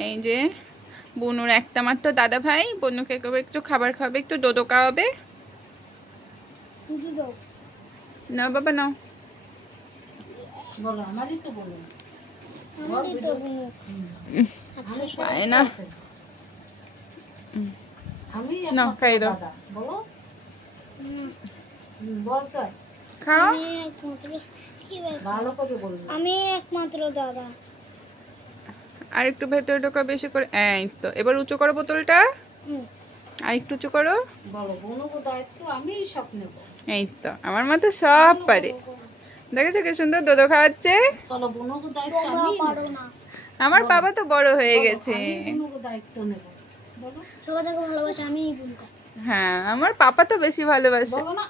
এই যে বনুর একটা মাত্র দাদা ভাই, বনুকে একটু খাবার খাবে, একটু দোদো খাওয়াবে। না বাবা নাও, বলো আমারই তো বলো না আমি নাও খাই দাও, বলো বল তো খাও। ভালো করে বলবো আমি একমাত্র দাদা। আর একটু ভেতরে ঢোকা বেশি করে, এই তো এবার উঁচু করো বোতলটা, আর একটু উঁচু করো। বলো বনুকে দায়িত্ব আমি সব নেব। এই তো আমার মা তো সব পারে, দেখেছো কি সুন্দর দোদো খাওয়াচ্ছে। চলো বনুকে দায়িত্ব আমি পারো না। আমার বাবা তো বড় হয়ে গেছে। বনুকে দায়িত্ব নেব বলো। সবাই থেকে ভালোবাসে আমি বোনকে। হ্যাঁ আমার পাপা তো বেশি ভালোবাসে। বলো না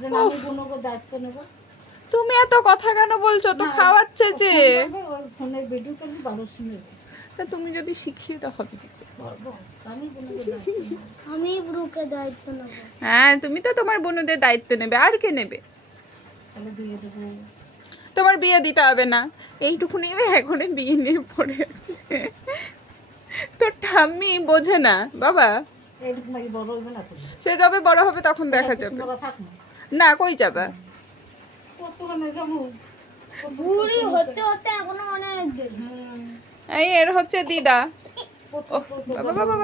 যে আমি বনুকে দায়িত্ব নেব। তুমি এত কথা কেন বলছো, তো খাওয়াচ্ছে যে। ফোনের ভিডিও করবি ভালো শুনে তা তুমি যদি শিখিয়ে দাও হবে। আমি বনুকে দায়িত্ব নেব। আমি বুনুকে দায়িত্ব নেব। হ্যাঁ তুমি তো তোমার বোনদের দায়িত্ব নেবে, আর কে নেবে? তাহলে বিয়ে দেবো। তোমার বিয়ে দিতে হবে না, এইটুকু নেবে, এখনই বিয়ে নিয়ে পড়ে আছে। তো ঠাম্মি বোঝে না বাবা, এরকম নাকি বড় হবে না তুমি? সে যবে বড় হবে তখন দেখা যাবে। তোমরা থাক না। না কই যাবে, কতখানে যাবো? বুড়ি হতে হতে এখনো অনেক দেরি। এই এর হচ্ছে দিদা। কত বাবা বাবা।